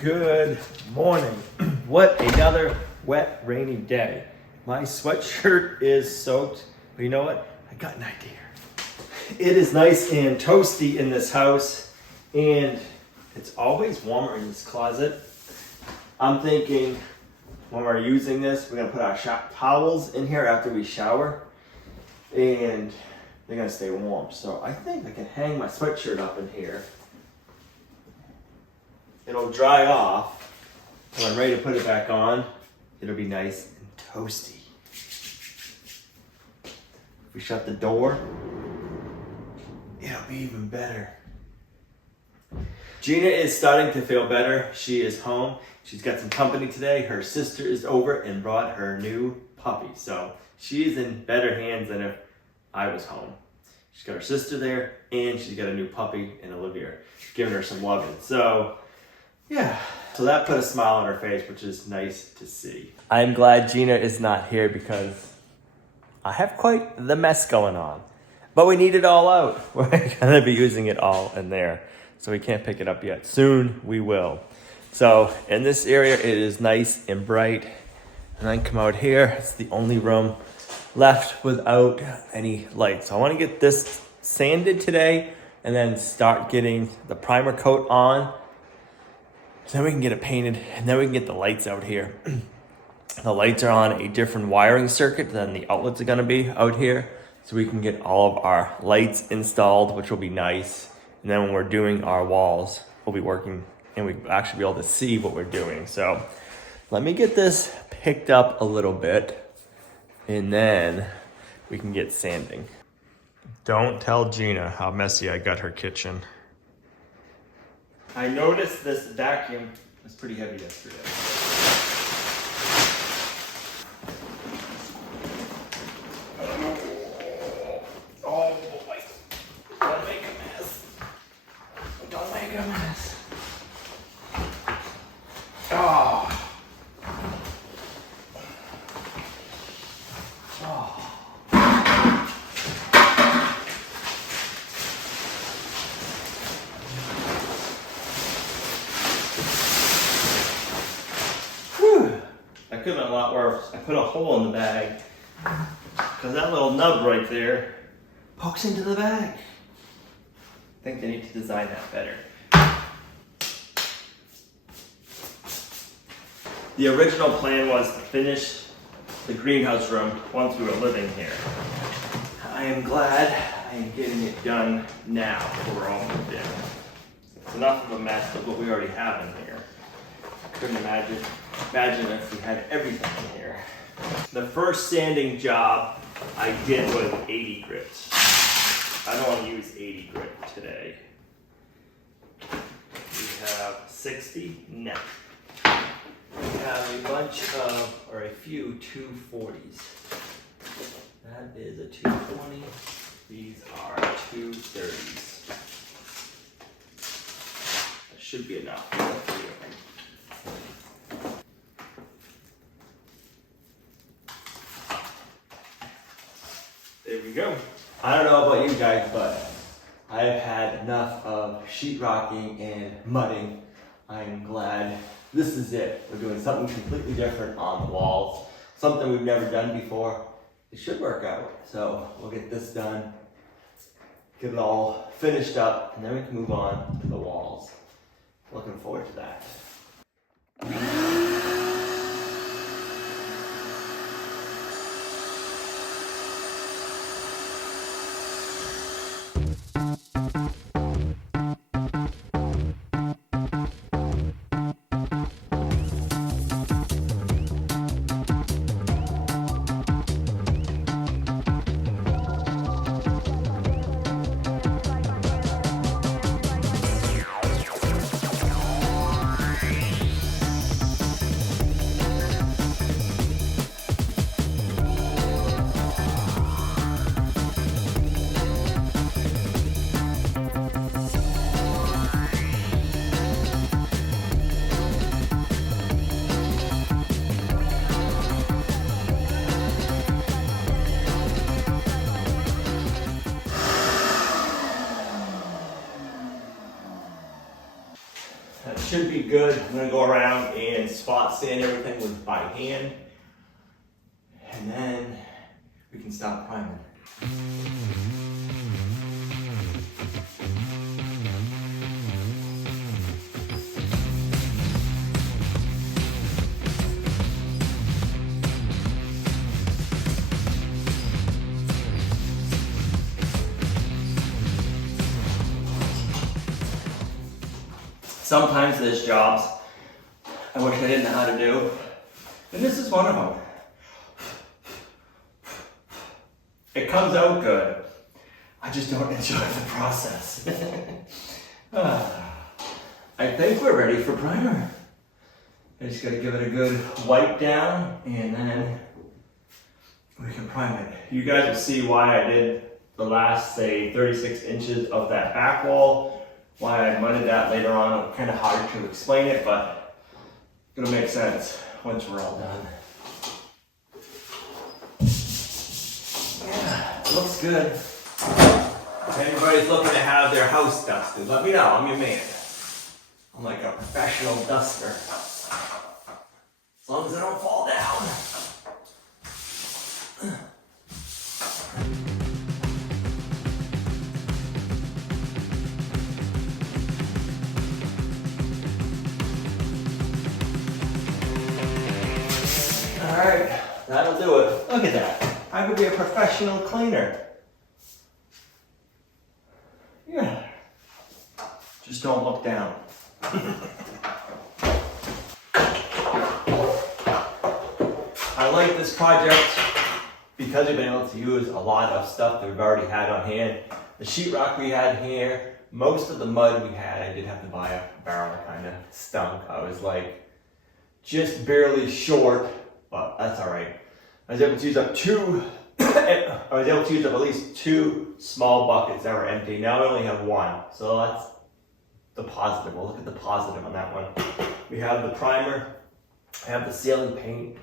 Good morning. What another wet, rainy day. My sweatshirt is soaked, but you know what? I got an idea. It is nice and toasty in this house, and it's always warmer in this closet. I'm thinking when we're using this, we're gonna put our towels in here after we shower, and they're gonna stay warm. So I think I can hang my sweatshirt up in here. It'll dry off. When I'm ready to put it back on, it'll be nice and toasty. If we shut the door, it'll be even better. Gina is starting to feel better. She is home. She's got some company today. Her sister is over and brought her new puppy. So she is in better hands than if I was home. She's got her sister there, and she's got a new puppy and Olivia giving her some loving. So yeah, so that put a smile on her face, which is nice to see. I'm glad Gina is not here because I have quite the mess going on. But we need it all out. We're gonna be using it all in there. So we can't pick it up yet. Soon we will. So in this area, it is nice and bright. And then come out here, it's the only room left without any lights. So I wanna get this sanded today and then start getting the primer coat on. So then we can get it painted, and then we can get the lights out here. The lights are on a different wiring circuit than the outlets are gonna be out here. So we can get all of our lights installed, which will be nice. And then when we're doing our walls, we'll be working, and we'll actually be able to see what we're doing. So let me get this picked up a little bit, and then we can get sanding. Don't tell Gina how messy I got her kitchen. I noticed this vacuum was pretty heavy yesterday. Oh boy. Don't make a mess. Don't make a mess. Oh. Oh. That could have been a lot worse. I put a hole in the bag because that little nub right there pokes into the bag. I think they need to design that better. The original plan was to finish the greenhouse room once we were living here. I am glad I am getting it done now before we're all moved in. It's enough of a mess of what we already have in here. Couldn't imagine if we had everything in here. The first sanding job I did was 80 grit. I don't want to use 80 grit today. We have 60 net. We have a bunch of, or a few 240s. That is a 220. These are 230s. That should be enough. There we go. I don't know about you guys, but I have had enough of sheetrocking and mudding. I'm glad this is it. We're doing something completely different on the walls. Something we've never done before. It should work out. So we'll get this done, get it all finished up, and then we can move on to the walls. Looking forward to that. That should be good. I'm gonna go around and spot sand everything with by hand. And then we can stop priming. Sometimes there's jobs I wish I didn't know how to do, and this is one of them. It comes out good. I just don't enjoy the process. I think we're ready for primer. I just gotta give it a good wipe down and then we can prime it. You guys will see why I did the last, say, 36 inches of that back wall. Why I mudded that later on. It's kind of hard to explain it, but it'll make sense once we're all done. Yeah, it looks good. If anybody's looking to have their house dusted, let me know. I'm your man. I'm like a professional duster. As long as I don't fall down. Alright, that'll do it. Look at that. I could be a professional cleaner. Yeah. Just don't look down. I like this project because we've been able to use a lot of stuff that we've already had on hand. The sheetrock we had here, most of the mud we had, I did have to buy a barrel that kind of stunk. I was like just barely short. But that's all right. I was able to use up at least 2 small buckets that were empty. Now I only have 1. So that's the positive. We'll look at the positive on that one. We have the primer. I have the sealing paint.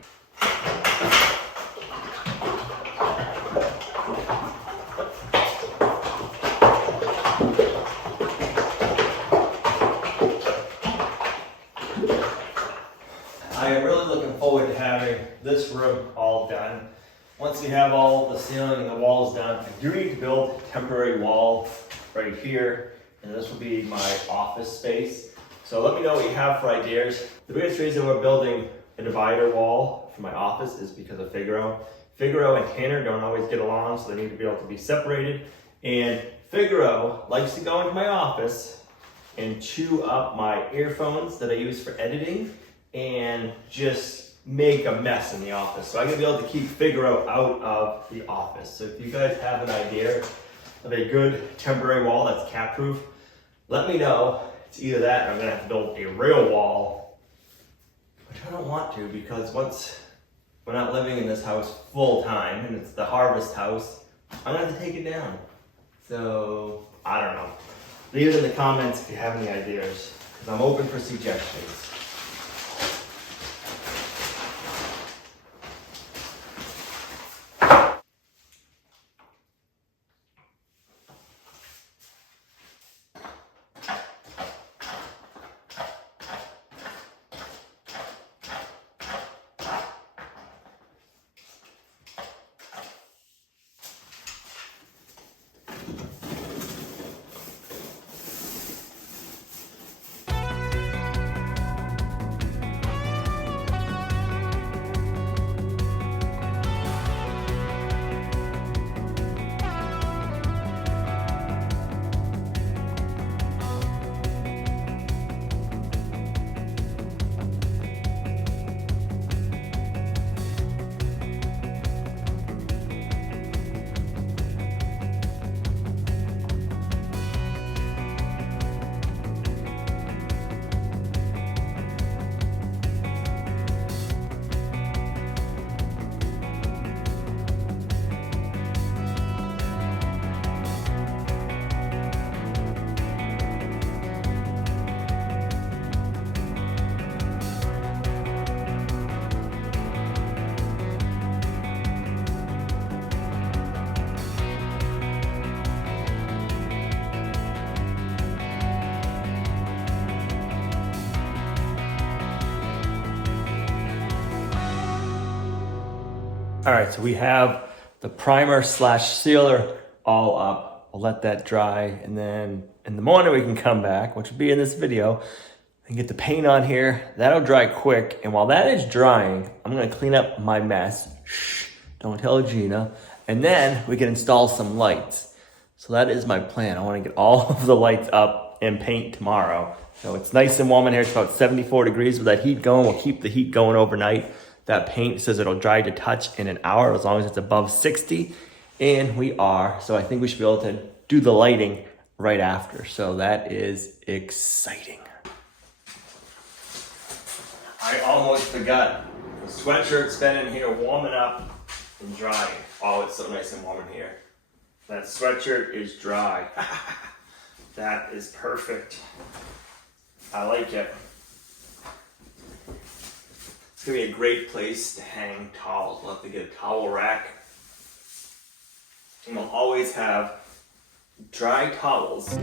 I am really looking forward to having this room all done. Once we have all the ceiling and the walls done, I do need to build a temporary wall right here, and this will be my office space. So let me know what you have for ideas. The biggest reason we're building a divider wall for my office is because of Figaro. Figaro and Tanner don't always get along, so they need to be able to be separated. And Figaro likes to go into my office and chew up my earphones that I use for editing and just make a mess in the office. So I gotta be able to keep Figaro out of the office. So if you guys have an idea of a good temporary wall that's cat proof, let me know. It's either that or I'm gonna have to build a real wall, which I don't want to because once we're not living in this house full time and it's the harvest house, I'm gonna have to take it down. So I don't know. Leave it in the comments if you have any ideas because I'm open for suggestions. All right, so we have the primer slash sealer all up. We'll let that dry, and then in the morning we can come back, which will be in this video, and get the paint on here. That'll dry quick, and while that is drying, I'm gonna clean up my mess. Shh, don't tell Gina. And then we can install some lights. So that is my plan. I wanna get all of the lights up and paint tomorrow. So it's nice and warm in here. It's about 74 degrees with that heat going. We'll keep the heat going overnight. That paint says it'll dry to touch in an hour as long as it's above 60. And we are. So I think we should be able to do the lighting right after. So that is exciting. I almost forgot. The sweatshirt's been in here warming up and drying. Oh, it's so nice and warm in here. That sweatshirt is dry. That is perfect. I like it. It's gonna be a great place to hang towels. We'll have to get a towel rack. And we'll always have dry towels.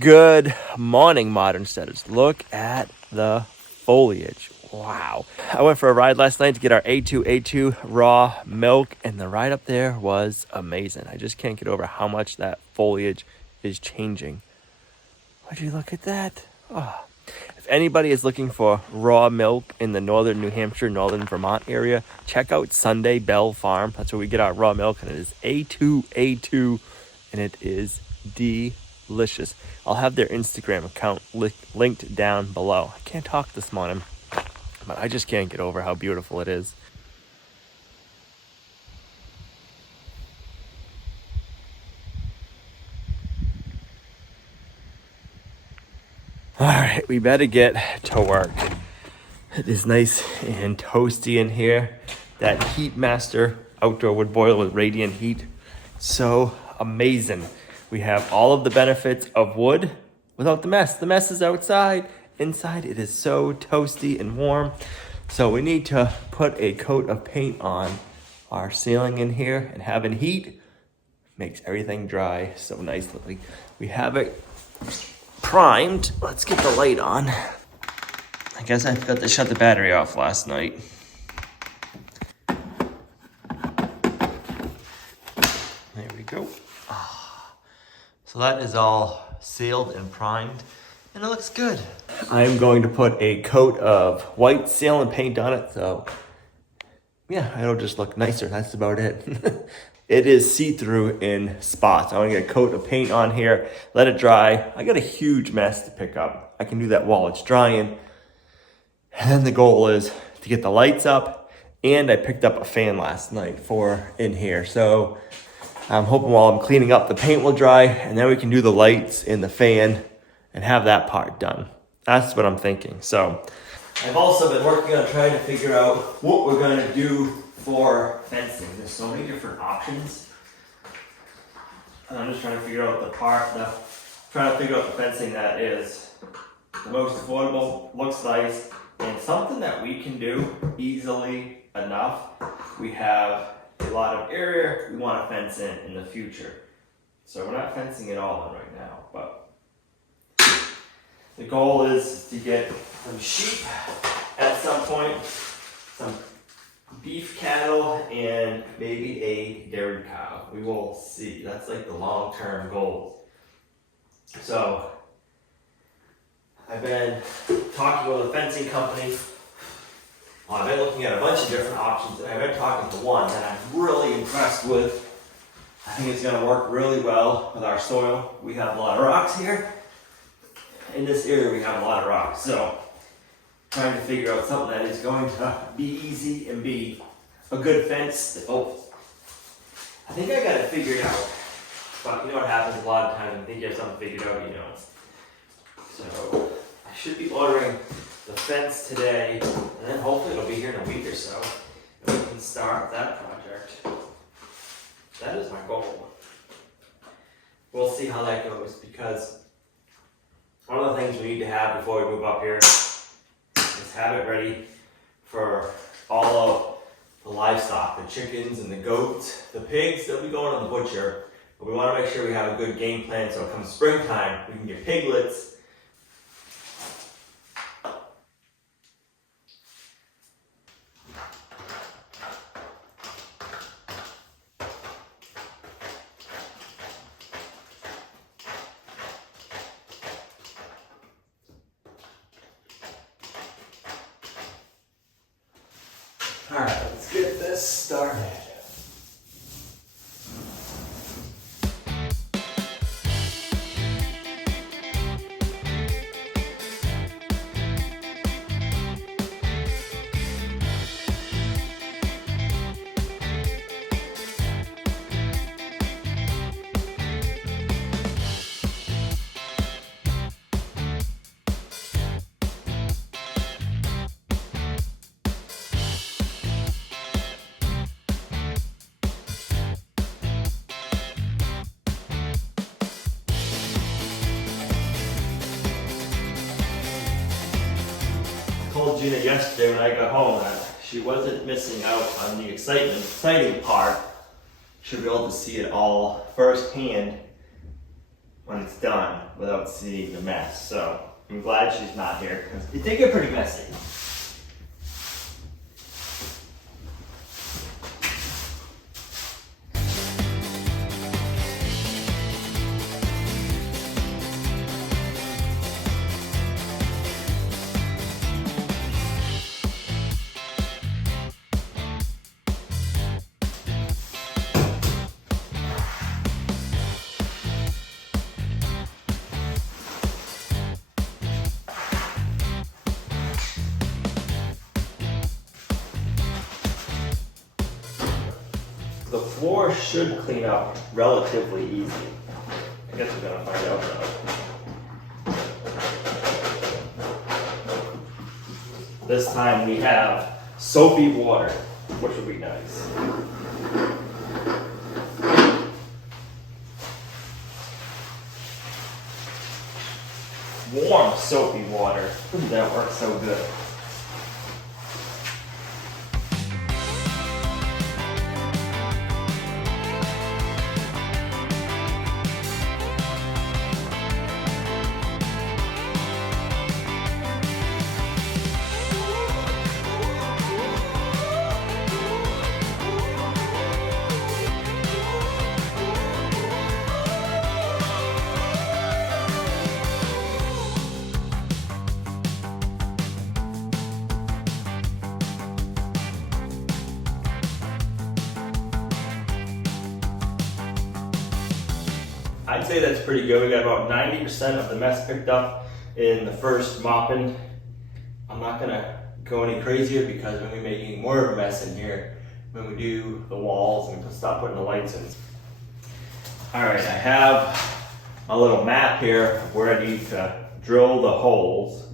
Good morning, modern setters. Look at the foliage. Wow. I went for a ride last night to get our A2 raw milk, and the ride up there was amazing. I just can't get over how much that foliage is changing. Would you look at that? Oh. If anybody is looking for raw milk in the northern New Hampshire, northern Vermont area, check out Sunday Bell Farm. That's where we get our raw milk, and it is A2, and it is delicious. I'll have their Instagram account linked down below. I can't talk this morning, but I just can't get over how beautiful it is. All right, we better get to work. It is nice and toasty in here. That Heat Master outdoor wood boiler with radiant heat. So amazing. We have all of the benefits of wood without the mess. The mess is outside. Inside, it is so toasty and warm. So we need to put a coat of paint on our ceiling in here, and having heat makes everything dry so nicely. We have it primed. Let's get the light on. I guess I forgot to shut the battery off last night. There we go. So that is all sealed and primed, and it looks good. I am going to put a coat of white sealant paint on it, so yeah, it'll just look nicer. That's about it. It is see-through in spots. I want to get a coat of paint on here, let it dry. I got a huge mess to pick up. I can do that while it's drying. And then the goal is to get the lights up, and I picked up a fan last night for in here. So I'm hoping while I'm cleaning up, the paint will dry, and then we can do the lights in the fan and have that part done. That's what I'm thinking. So I've also been working on trying to figure out what we're going to do for fencing. There's so many different options. And I'm just trying to figure out the fencing that is the most affordable, looks nice, and something that we can do easily enough. We have a lot of area we want to fence in the future. So we're not fencing it all in right now, but the goal is to get some sheep at some point, some beef cattle, and maybe a dairy cow. We will see. That's like the long-term goal. So I've been talking with a fencing company. I've been looking at a bunch of different options, and I've been talking to one that I'm really impressed with. I think it's going to work really well with our soil. We have a lot of rocks here. In this area, we have a lot of rocks. So trying to figure out something that is going to be easy and be a good fence. Oh, I think I got it figured out. But you know what happens a lot of times when you think you have something figured out, you don't. So I should be ordering the fence today, and then hopefully it'll be here in a week or so, and we can start that project. That is my goal. We'll see how that goes, because One of the things we need to have before we move up here is have it ready for all of the livestock, the chickens and the goats, the pigs. They'll be going to the butcher, but we want to make sure we have a good game plan so come springtime we can get piglets. All right, let's get this started. I told Gina yesterday when I got home that she wasn't missing out on the exciting part. She'll be able to see it all firsthand when it's done without seeing the mess. So I'm glad she's not here because it did get pretty messy. The floor should clean up relatively easy. I guess we're gonna find out though. This time we have soapy water, which would be nice. Warm soapy water. Ooh, that works so good. I'd say that's pretty good. We got about 90% of the mess picked up in the first mopping. I'm not gonna go any crazier because we're gonna be making more of a mess in here when we do the walls and stop putting the lights in. All right, I have a little map here where I need to drill the holes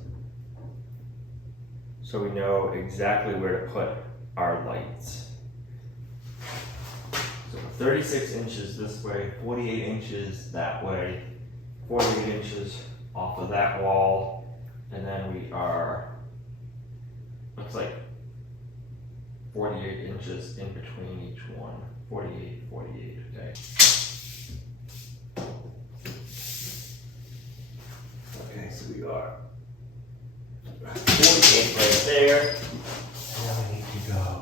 so we know exactly where to put our lights. So 36 inches this way, 48 inches that way, 48 inches off of that wall, and then we are, looks like 48 inches in between each one. 48, 48, okay. Okay, so we are 48 right there, and now we need to go.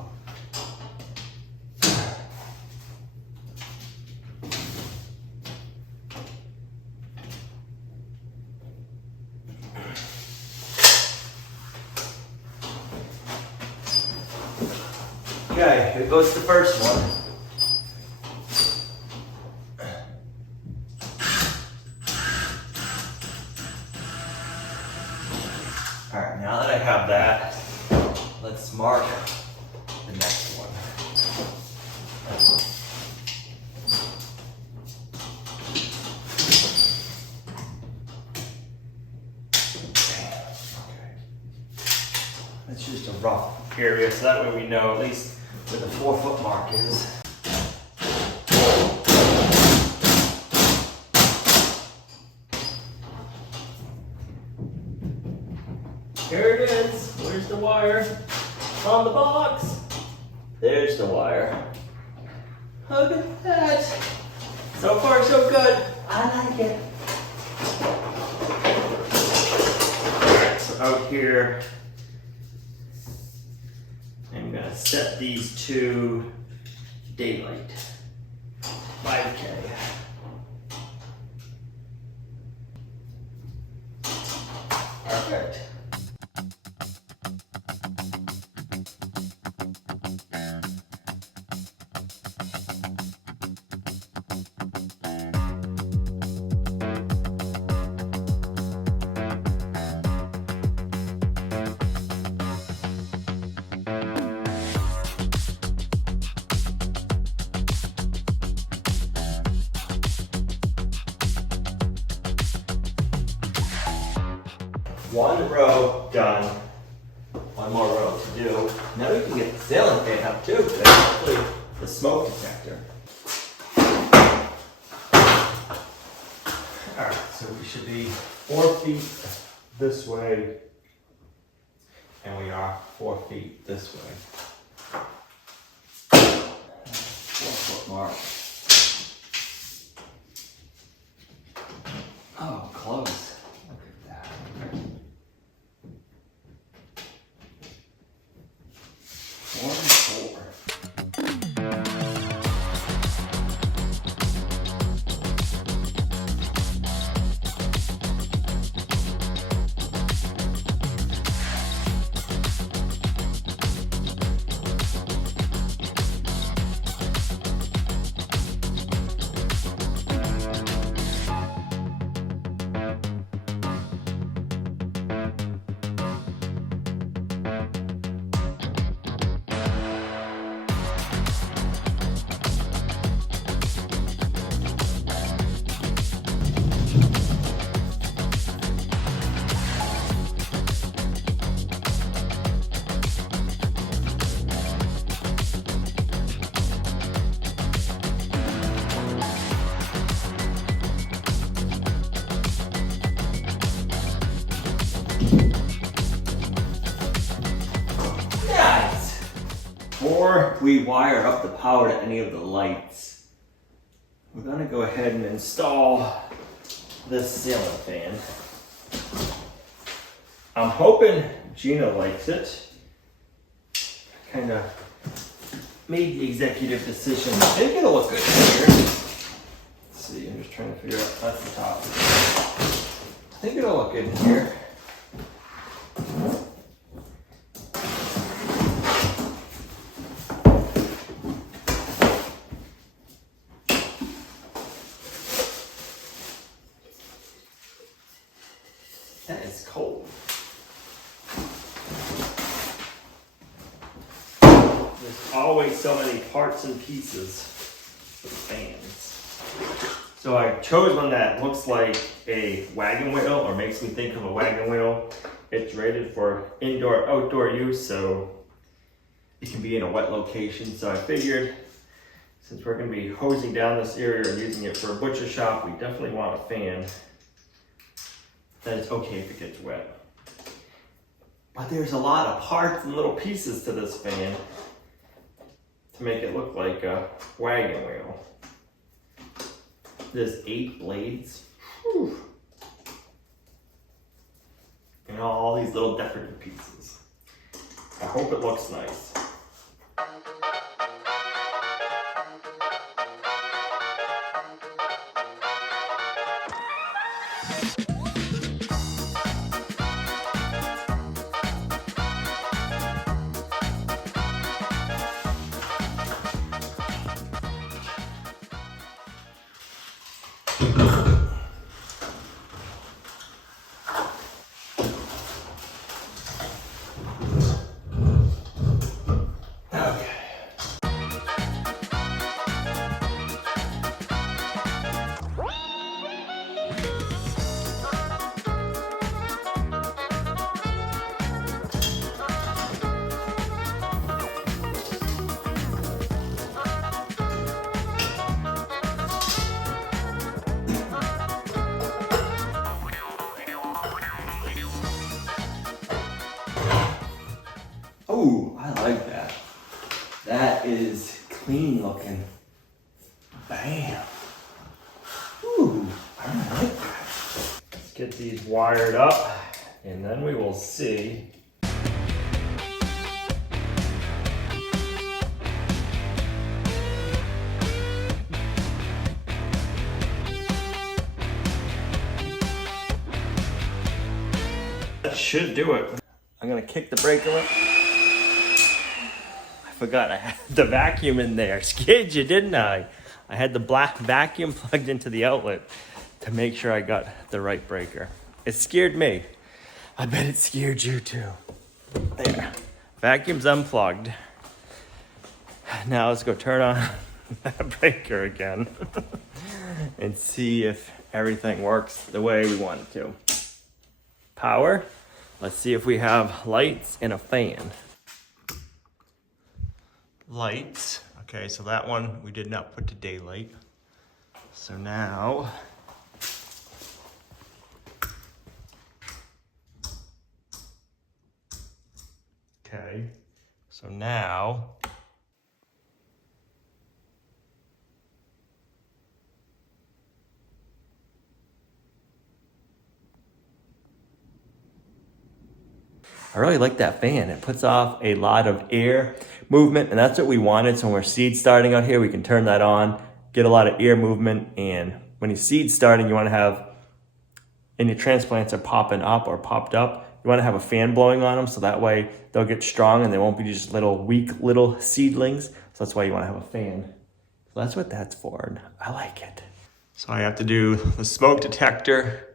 Okay, here goes the first one. All right, now that I have that, let's mark the next one. Okay. It's just a rough area, so that way we know at least where the 4-foot mark is. wire on the box. There's the wire. Look at that. So far, so good. I like it. Alright, so out here, I'm gonna set these to daylight. 5K. Perfect. One row done. One more row to do. Now we can get the ceiling fan up too, but hopefully the smoke detector. Alright, so we should be 4 feet this way, and we are 4 feet this way. 4 foot mark. Oh, close. Before we wire up the power to any of the lights, we're gonna go ahead and install this ceiling fan. I'm hoping Gina likes it. Kind of made the executive decision. I think it'll look good here. Let's see, I'm just trying to figure out, that's the top. I think it'll look good here. That is cold. There's always so many parts and pieces for the fans. So I chose one that looks like a wagon wheel, or makes me think of a wagon wheel. It's rated for indoor, outdoor use, so it can be in a wet location. So I figured, since we're gonna be hosing down this area and using it for a butcher shop, we definitely want a fan that it's okay if it gets wet. But there's a lot of parts and little pieces to this fan to make it look like a wagon wheel. There's 8 blades. Whew. And all these little decorative pieces. I hope it looks nice. is clean looking. Bam. Ooh, I like that. Let's get these wired up and then we will see. That should do it. I'm gonna kick the breaker up. I forgot I had the vacuum in there. Scared you, didn't I? I had the black vacuum plugged into the outlet to make sure I got the right breaker. It scared me. I bet it scared you too. There. Vacuum's unplugged. Now let's go turn on that breaker again and see if everything works the way we want it to. Power. Let's see if we have lights and a fan. Lights. Okay, so that one we did not put to daylight. So now, okay, so now, I really like that fan. It puts off a lot of air movement, and that's what we wanted. So when we're seed starting out here, we can turn that on, get a lot of air movement. And when you seed starting, you want to have, and your transplants are popping up or popped up, you want to have a fan blowing on them so that way they'll get strong and they won't be just little weak little seedlings. So that's why you want to have a fan. So that's what that's for, and I like it. So I have to do the smoke detector.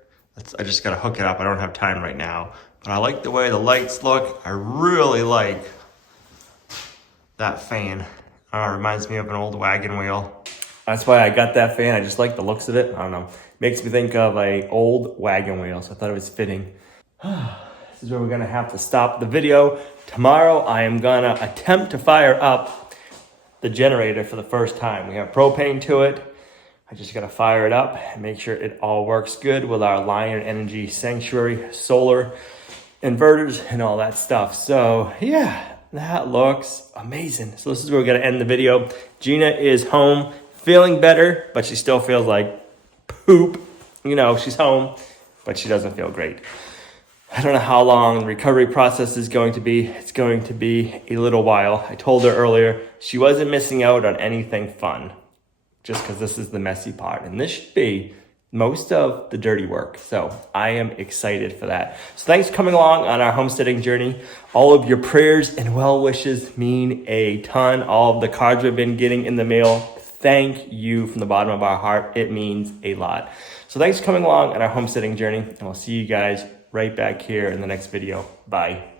I just got to hook it up. I don't have time right now. But I like the way the lights look. I really like that fan. Reminds me of an old wagon wheel. That's why I got that fan. I just like the looks of it. I don't know. Makes me think of an old wagon wheel, so I thought it was fitting. This is where we're gonna have to stop the video. Tomorrow I am gonna attempt to fire up the generator for the first time. We have propane to it. I just gotta fire it up and make sure it all works good with our Lion Energy Sanctuary solar inverters and all that stuff. So yeah, that looks amazing. So this is where we're gonna end the video. Gina is home, feeling better, but she still feels like poop. You know, she's home, but she doesn't feel great. I don't know how long the recovery process is going to be. It's going to be a little while. I told her earlier she wasn't missing out on anything fun, just because this is the messy part. And this should be most of the dirty work. So I am excited for that. So thanks for coming along on our homesteading journey. All of your prayers and well wishes mean a ton. All of the cards we've been getting in the mail, thank you from the bottom of our heart. It means a lot. So thanks for coming along on our homesteading journey, and we'll see you guys right back here in the next video. Bye.